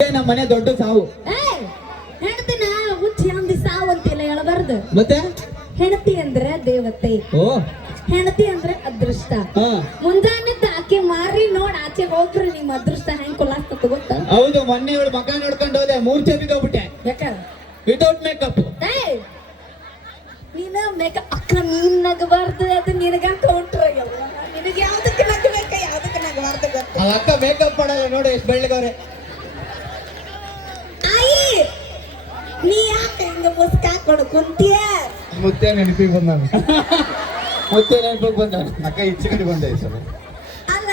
ನಮ್ಮ ಮನೆ ದೊಡ್ಡ ಸಾವು. ಹೆಂಡತಿನ ಹುಚ್ಚಿ ಅಂದಿ ಸಾವು ಅಂತಿಲ್ಲ ಹೇಳಬಾರ್ದು. ಮತ್ತೆ ಹೆಂಡತಿ ಅಂದ್ರೆ ದೇವತೆ, ಹೆಂಡತಿ ಅಂದ್ರೆ ಅದೃಷ್ಟ. ಮುಂಜಾನೆದ್ದ ಆಕೆ ಮಾರಿ ನೋಡ್ ಆಚೆ ಹೋಗ್ರಿ ನಿಮ್ ಅದೃಷ್ಟ ಹೆಂಗ್ ಕೊಲಾಸ್ತದ ಗೊತ್ತ? ಹೌದು, ಮೊನ್ನೆ ಇವಳು ಮಗ ನೋಡ್ಕೊಂಡು ಹೋದೆ, 3 ಚೇಪಿ ಹೋಗ್ಬಿಟ್ಟೆ. ಯಾಕ? Without makeup. ನೀನ ಮೇಕಪ್ ಅಕ್ಕ ನೀನ್ ನಗಬಾರ್ದು, ಅದು ನಿನಗ ಕೌಂಟ್ರ. ನಿನಗೆ ಯಾವ್ದಕ್ಕೆ ನಗಬೇಕ ಯಾವ್ದಕ್ಕೆ ನಗಬಾರ್ದು ಗೊತ್ತ? ಅಕ್ಕ ಮೇಕಪ್ ಮಾಡಲ್ಲ ನೋಡು, ಎಷ್ಟು ಬೆಳ್ಳಗವ್ರೆ. ಆಯಿ ನೀ ಯಾಕೆ ಹಿಂಗ ಮುಸ್ಕ ಹಾಕೊಂಡು ಕುಂತಿಯ? ಮುತ್ತೆ ನೆನಪಿಗೆ ಬಂದ ಮತ್ತೆ ನೆನಪಿಗೆ ಬಂದ ಅಕ್ಕ ಇಚ್ಚಿಕಡೆ ಬಂದೆ ಸರ್. ಅಲ್ಲ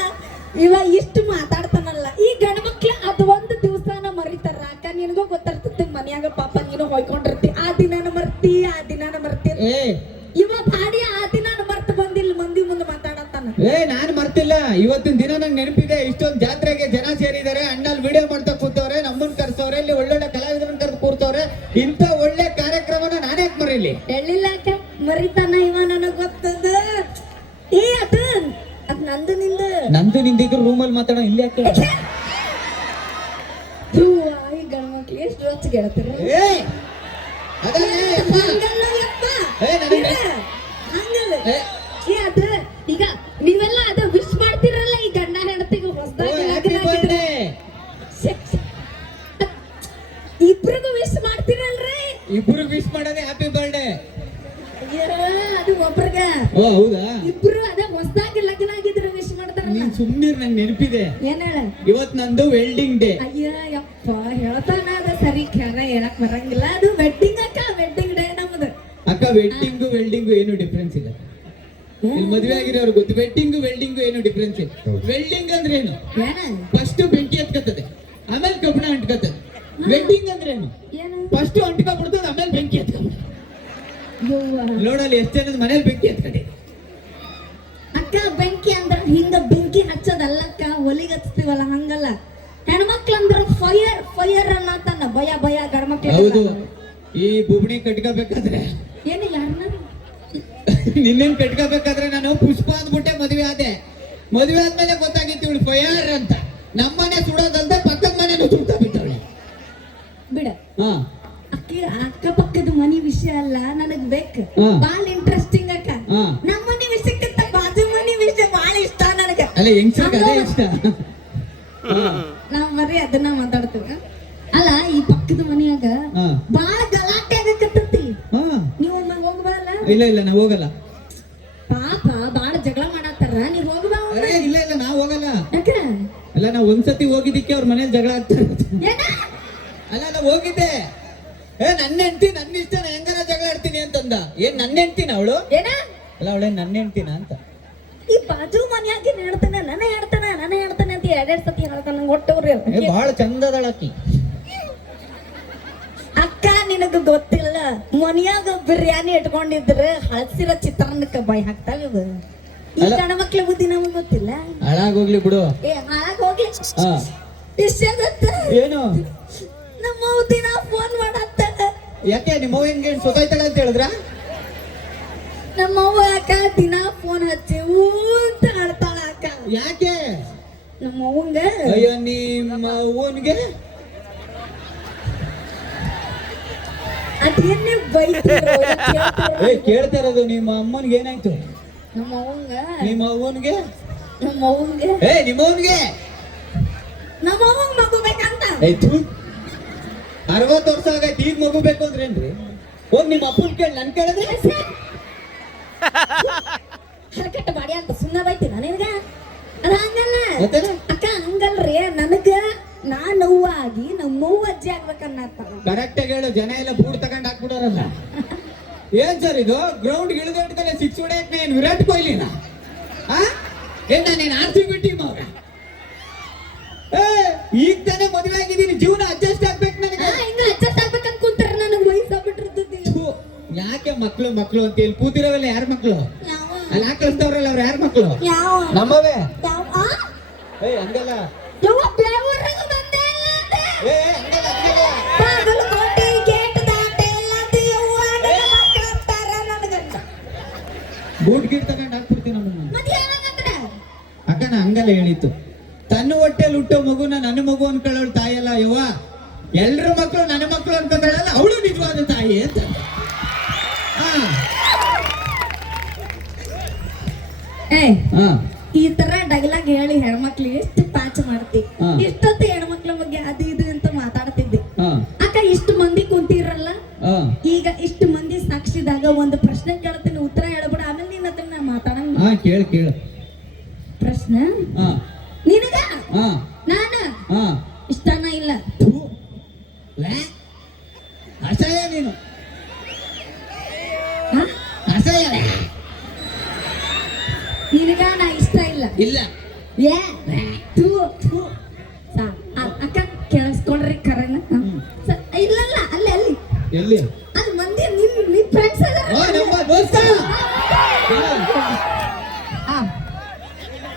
ಇವ ಇಷ್ಟು ಮಾತಾಡ್ತಾನಲ್ಲ, ಈ ಗಂಡ ಮಕ್ಳು ಅದು ಒಂದು ದಿವಸನ ಮರಿತಾರ. ಅಕ್ಕ ನಿನಗೂ ಗೊತ್ತಿರ್ತತಿ, ಮನ್ಯಾಗ ಪಾಪ ನೀನು ಹೊಯ್ಕೊಂಡಿರ್ತಿ, ಆ ದಿನಾನ ಮರ್ತಿ ಆ ದಿನಾನ ಮರ್ತಿ. ಇವ ಬಾಡಿ ಆ ದಿನಾನ ಮರ್ತ ಬಂದಿಲ್ಲ, ಮಂದಿ ಮುಂದೆ ಮಾತಾಡತ್ತಾನ. ನಾನು ಮರ್ತಿಲ್ಲ, ಇವತ್ತಿನ ದಿನ ನಂಗೆ ನೆನಪಿದೆ. ಇಷ್ಟೊಂದು ಜಾತ್ರೆಗೆ ಜನ ಸೇರಿದ್ದಾರೆ, ಅಣ್ಣಲ್ಲಿ ವಿಡಿಯೋ ಮಾಡ್ತಾ ಕೂತವ್ರೆ, ನಮ್ಮನ್ನ ಕರ್ಸವ್ರೆ, ಇಲ್ಲಿ ಒಳ್ಳೊಳ್ಳೆ ಕಲಾವಿದರನ್ನ ಕರೆದು ಕೂರ್ತವ್ರೆ. ಇಂಥ ಒಳ್ಳೆ ಕಾರ್ಯಕ್ರಮನ ನಾನೇ ಮರೀಲಿ? ಹೇಳಿಲ್ಲ ಅಕ್ಕ, ಮರಿತಾನ ಇವ, ನನಗ್ ಗೊತ್ತದ. ಅದ್ ನಂದು ನಂದು ನಿಂದಿದ್ರು ರೂಮಲ್ಲಿ ಮಾತಾಡೋ, ಇಲ್ಲಿ ಯಾಕೆ? ಈ ಗಂಡ ಮಕ್ಳು ಎಷ್ಟು ರೊಚ್ಚ ಗೆಳತಿರ. ಈಗ ನೀವೆಲ್ಲ ಅದ ವಿಶ್ ಮಾಡ್ತಿರಲ್ಲ ಈ ಗಂಡ ಹೆಂಡತಿಗೆ ಹೊಸದಾಗಿ ಇಬ್ರಿಗೂ ವಿಶ್ ಮಾಡ್ತಿರಲ್ರಿ? ಇಬ್ರು ವಿಶ್ ಮಾಡೋದೇ ಹ್ಯಾಪಿ ಬರ್ಡೇ. ಅದು ಒಬ್ರಗ. ಓ ಹೌದಾ? ಇಬ್ರು ಅದೇ ಹೊಸದಾಗಿ ಲಗ್ನ ಆಗಿದ್ರು ವಿಶ್ ಮಾಡ್ತಾರಲ್ಲ. ನೀನ್ ಸುಮ್ನಿರ್, ನಂಗೆ ನೆನಪಿದೆ. ಏನ್ ಹೇಳ? ಇವತ್ ನಂದು ವೆಲ್ಡಿಂಗ್ ಡೇ. ಅಯ್ಯ ಯಪ್ಪ, ಹೇಳ್ತಾನ ಅದ ಸರಿ, ಖರ ಹೇಳಕ್ ಬರಂಗಿಲ್ಲ. ಅದು ವೆಡ್ಡಿಂಗ್ ಅಕ್ಕ, ವೆಡ್ಡಿಂಗ್ ಡೇ ನಮ್ದು. ಅಕ್ಕ ವೆಡ್ಡಿಂಗು ವೆಲ್ಡಿಂಗು ಏನು ಡಿಫ್ರೆನ್ಸ್ ಇಲ್ಲ. ಇಲ್ಲಿ ಮದುವೆ ಆಗಿರೋರು ಗೊತ್ತು, ವೆಡ್ಡಿಂಗು ವೆಲ್ಡಿಂಗು ಏನು ಡಿಫ್ರೆನ್ಸ್ ಇಲ್ಲ. ವೆಲ್ಡಿಂಗ್ ಅಂದ್ರೆ ಏನು? ಫಸ್ಟ್ ಬೆಂಕಿ ಹತ್ಕತ್ತದೆ, ಆಮೇಲೆ ಕಬ್ಬಣ ಅಂಟ್ಕತ್ತದೆ. ವೆಡ್ಡಿಂಗ್ ಅಂದ್ರೆ ಏನು? ಫಸ್ಟ್ ಅಂಟ್ಕೊಂಡ್ಬಿಡ್ತದ, ಆಮೇಲೆ ಬೆಂಕಿ ಹತ್ಕೊಂಡ್ಬಿಡ್ತದೆ. ನೋಡಲ್ಲಿ ಎಷ್ಟು ಜನದ ಮನೇಲಿ ಬೆಂಕಿ ಹತ್ಕೊಂಡೆ. ಅಕ್ಕ ಬೆಂಕಿ ಅಂದ್ರ ಹಿಂಗ ಬೆಂಕಿ ಹಚ್ಚದಲ್ಲಕ್ಕ, ಒಲಿಗೆ ಹಚ್ತೀವಲ್ಲ ಹಂಗಲ್ಲ. ಹೆಣ್ಮಕ್ಳು ಅಂದ್ರ ಫೈರ್ ಫೈರ್ ಅನ್ನತಾನ, ಭಯ ಭಯ. ಗಂಡ್ಮಕ್ಳು ಹೌದು. ಈ ಬುಬ್ಣಿ ಕಟ್ಕೋಬೇಕಾದ್ರೆ ಏನು ಯಾರನ್ನ ನಿನ್ನೇನ್ ಕಟ್ಕೋಬೇಕಾದ್ರೆ ನಾನು ಪುಷ್ಪ ಅಂದ್ಬಿಟ್ಟೆ ಮದ್ವೆ ಆದೆ. ಮದ್ವೆ ಆದ್ಮೇಲೆ ಗೊತ್ತಾಗಿತ್ತು ಇವಳು ಫೈರ್ ಅಂತ. ನಮ್ಮನೆ ಸುಡೋದಂತ ಪಕ್ಕದ ಮನೆನೂ ಸುಡ್ತಾ ಬಿಟ್ಟವಳೆ. ಬಿಡ. ಹಾ, ಅಕ್ಕ ಪಕ್ಕದ ಮನಿ ವಿಷಯ ಅಲ್ಲ ನನಗ್ ಬೇಕು. ಬಾಳ ಇಂಟ್ರೆಸ್ಟಿಂಗ್ ಅಕ್ಕ. ನಮ್ಮ ಮನಿ ವಿಷಯಕ್ಕಿಂತ ಬಾಜು ಮನಿ ವಿಷಯ ಬಾಳ ಇಷ್ಟ ನನಗ. ಅಲ್ಲ ಹೆಂಗ್ಸರ್ಗೆ ಅದೇ ಇಷ್ಟ. ನಾವ್ ಬರೀ ಅದನ್ನ ಮಾತಾಡ್ತೀವಿ. ಅಲ್ಲ ಈ ಪಕ್ಕದ ಮನಿಯಾಗ ಬಾಳ ಗಲಾಟೆ ಆಗಕತ್ತತಿ. ನೀವು ಹೋಗ್ಬಲ್ಲ? ಇಲ್ಲ ಇಲ್ಲ, ನಾವ್ ಹೋಗಲ್ಲ. ಪಾಪ ಬಾಳ ಜಗಳ ಮಾಡತ್ತಾರ, ನೀವ್ ಹೋಗ್ಬಾ? ಇಲ್ಲ ಇಲ್ಲ, ನಾವ್ ಹೋಗಲ್ಲ. ಯಾಕ? ಅಲ್ಲ, ನಾವ್ ಒಂದ್ಸತಿ ಹೋಗಿದ್ದಕ್ಕೆ ಅವ್ರ ಮನೇಲಿ ಜಗಳ ಆಗ್ತಾರೆ. ಅಲ್ಲ, ನಾವ್ ಹೋಗಿದ್ದೆ. ನನ್ನ ಹೆಂಡ್ತಿ ನನ್ನ ಇಷ್ಟ, ನಾ ಹೆಂಗಾರ ಜಗಳ ಆಡ್ತೀನಿ ಅಂತಂದ. ಏನ್ ನನ್ನ ಹೆಂಡ್ತಿನ ಅವಳು? ಅಲ್ಲ, ಅವಳೇ ನನ್ನ ಹೆಂಡ್ತಿನ ಅಂತ. ಈ ಬಾಜು ಮನ್ಯಾಗ ಹೇಳ್ತಾನೆ, ನನ್ನ ಹೇಳ್ತಾನೆ ಅಂತ 2 ಸತಿ ಹೇಳ್ತಾನ. ಒಟ್ಟವ್ರಿ ಬಹಳ ಚಂದದಳಕಿ. ಅಕ್ಕ ನಿನಗ ಗೊತ್ತಿಲ್ಲ, ಮನ್ಯಾಗ ಬಿರಿಯಾನಿ ಇಟ್ಕೊಂಡಿದ್ರೆ ಹಳಸಿರ ಚಿತ್ರಾನ್ನಕ್ಕೆ ಬಾಯಿ ಹಾಕ್ತಾವ. ಈ ಗಂಡ ಮಕ್ಳ ಬುದ್ಧಿ ನಮಗ್ ಗೊತ್ತಿಲ್ಲ. ಹಾಳಾಗೋಗ್ಲಿ ಬಿಡು. ಹಾಳಾಗ್ ಹೋಗ್ಲಿ. ಇಷ್ಟ ಗೊತ್ತ ಏನು? ನಮ್ಮ ದಿನ ಫೋನ್ ಮಾಡತ್ತ. ಯಾಕೆ ನಿಮ್ಮ ಹೆಂಗೆ ಸೊತಾಯ್ತಾಳೆ ಅಂತ ಹೇಳಿದ್ರ? ನಮ್ಮವ್ವ ಅಕ್ಕ ದಿನ ಫೋನ್ ಹಚ್ಚಿ ಊಂತ ಆಡ್ತಾಳ ಅಕ್ಕ. ಯಾಕೆ? ನಮ್ಮ ಅವ್ವಂಗ. ಅಯ್ಯೋ, ನಿಮ್ಮ ಅವ್ವನ್ಗೆ ಅದೇನೇ ಬೈತಿರೋ ಕೇಳ್ತಾ ಇರೋದು. ನಿಮ್ಮ ಅಮ್ಮನ್ಗೆ ಏನಾಯ್ತು? ನಮ್ಮ ಅವ್ವಂಗ. ನಿಮ್ಮ ಅವ್ವನ್ಗೆ? ನಮ್ಮ ಅವ್ವಂಗೆ. ನಿಮ್ಮ ಅವ್ವನ್ಗೆ ನಮ್ಮ ಅವ್ವಂಗ ಮಗು ಬೇಕಂತ. 60 ವರ್ಷ ಆಗೈತಿ, ಈಗ ಮಗು ಬೇಕು ಅಂದ್ರೇನ್ರಿ? ಹೋಗ್ ನಿಮ್ಮ ಅಪ್ಪನ್ ಕೇಳಿ, ನನ್ ಕೇಳಿದ್ರೆ ಹರಕಟ್ಟ ಬಾಡಿ ಅಂತ ಸುಮ್ಮನೆ ಬೈತಿ ನನಗ. ಅದ ಹಂಗಲ್ಲ ಅಕ್ಕ, ಹಂಗಲ್ರಿ. ನನಗ ನಾ ನೋವಾಗಿ ನಮ್ಮವ್ವ ಅಜ್ಜಿ ಆಗ್ಬೇಕನ್ನತ್ತ. ಕರೆಕ್ಟ್ ಆಗಿ ಹೇಳು, ಜನ ಎಲ್ಲ ಬೂಡ್ ತಗೊಂಡ್ ಹಾಕ್ಬಿಡೋರಲ್ಲ. ಏನ್ ಸರ್ ಇದು? ಗ್ರೌಂಡ್ ಇಳಿದೋಡ್ಕಲೆ 6 ಹೊಡೆಯಕ್ ಏನ್ ವಿರಾಟ್ ಕೊಹ್ಲಿನ? ಏನ್ ನಾನೇನ್ RCB ಟೀಮ್ ಅವ್ರ? ಈಗ ತಾನೇ ಮದುವೆ ಆಗಿದ್ದೀನಿ, ಜೀವನ ಅಡ್ಜಸ್ಟ್ ಆಗ್ಬೇಕು ನನಗೆ. ಹಿಂಗ ಅಡ್ಜಸ್ಟ್ ಆಗ್ಬೇಕಂತ ಕುಂತಾರ, ನನಗ್ ವಯಸ್ಸಾಗ್ಬಿಟ್ಟಿರ್ತೈತಿ. ಯಾಕೆ ಮಕ್ಳು ಮಕ್ಳು ಅಂತ ಹೇಳಿ ಕೂತಿರೋವೆಲ್ಲ ಯಾರ ಮಕ್ಳು? ಅಲ್ಲಿ ಹಾಕಳಿಸ್ತವ್ರಲ್ಲ, ಅವ್ರ ಯಾರ ಮಕ್ಳು? ನಮ್ಮವೇ. ಹಂಗಲ್ಲ, ಬೂಟ್ ಗೀಟ್ ತಗೊಂಡ್ ಹಾಕ್ಬಿಡ್ತೀನಿ ಅಕ್ಕ. ನಾ ಹಂಗಲ್ಲ ಹೇಳಿತ್ತು. ತನ್ನ ಹೊಟ್ಟೆಲ್ ಹುಟ್ಟೋ ಮಗುನ ನನ್ನ ಮಗು ಅನ್ಕೊಳ್ಳೋಳು ತಾಯಲ್ಲ ಯವ್ವ ಎಲ್ರ ಮಕ್ಕಳು ನನ್ನ ಮಕ್ಕಳು ಅನ್ಕೊಂಡಲ್ಲ ಅವಳು ನಿಜವಾದ ತಾಯಿ ಅಂತ. ಹಾ ಏ ಹಾ ಈ ತರ ಡೈಲಾಗ್ ಹೇಳಿ ಹೆಣ್ಮಕ್ಳಿಗೆ ಎಷ್ಟು ಪ್ಯಾಚ್ ಮಾಡ್ತಿ. ಹಾ. ಇಷ್ಟೊತ್ತು ಹೆಣ್ಮಕ್ಳ ಬಗ್ಗೆ ಅದು ಇದು ಅಂತ ಮಾತಾಡ್ತಿದ್ದೆ. ಹಾ ಅಕ್ಕ ಇಷ್ಟು ಮಂದಿ ಕುಂತಿರಲ್ಲ, ಹಾ ಈಗ ಇಷ್ಟು ಮಂದಿ ಸಾಕ್ಷಿದಾಗ ಒಂದು ಪ್ರಶ್ನೆ ಕೇಳ್ತೀನಿ, ಉತ್ತರ ಹೇಳ್ಬಿಡ, ಆಮೇಲೆ ನಿನ್ನ ಹತ್ರ ನಾ ಮಾತಾಡಂಗ. ಹಾ ಕೇಳು ಪ್ರಶ್ನೆ ಹಾ ನಿನಗ ಹಾ ನಾನ ಹಾ ಇಷ್ಟನ ಇಲ್ಲ. ಥು. ವ್ಯಾ. ಅಸಹ್ಯ ನೀನು, ಹಾ? ಅಸಹ್ಯ. ನಿನಗ ನಾ ಇಷ್ಟ ಇಲ್ಲ. ಇಲ್ಲ ಏ ಥು, ಥು. ಅಕ್ಕ ಕೇಳಿಸ್ಕೊಳ್ರಿ ಕರೆನ. ಇಲ್ಲಲ್ಲ ಅಲ್ಲಿ ಅಲ್ಲಿ ಎಲ್ಲಿ? ಅಲ್ಲಿ ಮಂದಿ ನಿನ್ ಫ್ರೆಂಡ್ಸ್ ಓ ನಮ್ಮ ದೋಸ್ತ.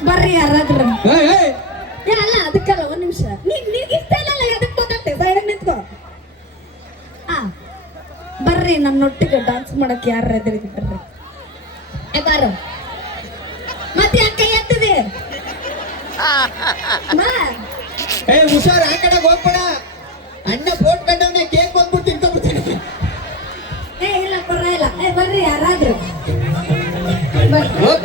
ಬರ್ರಿ ಯಾರಾದ್ರೂ. ಏಯ್, ಏಯ್. ಏ ಅಲ್ಲ ಅದಕ್ಕಲ್ಲ, ಒಂದ್ ನಿಮಿಷ. ನಿನ್ಗೆ ಇಷ್ಟ ಇಲ್ಲ, ಎದಕ್ ಮಾತಾಡ್ತೆ? ಸೈಡ್ ನಿಂತ್ಕೋ. ಬರ್ರಿ ನನ್ನೊಟ್ಟಿಗೆ ಡಾನ್ಸ್ ಮಾಡಕ್ ಯಾರ ಎದುರಿಗೆ ಬರ್ರಿ. ಏ ಬಾರು. ಮತ್ತೆ ಯಾಕೆ ಎತ್ತದೆ? ಏ ಹುಷಾರ್, ಆ ಕಡೆ ಹೋಗ್ಬೇಡ. ಅಣ್ಣ ಫೋನ್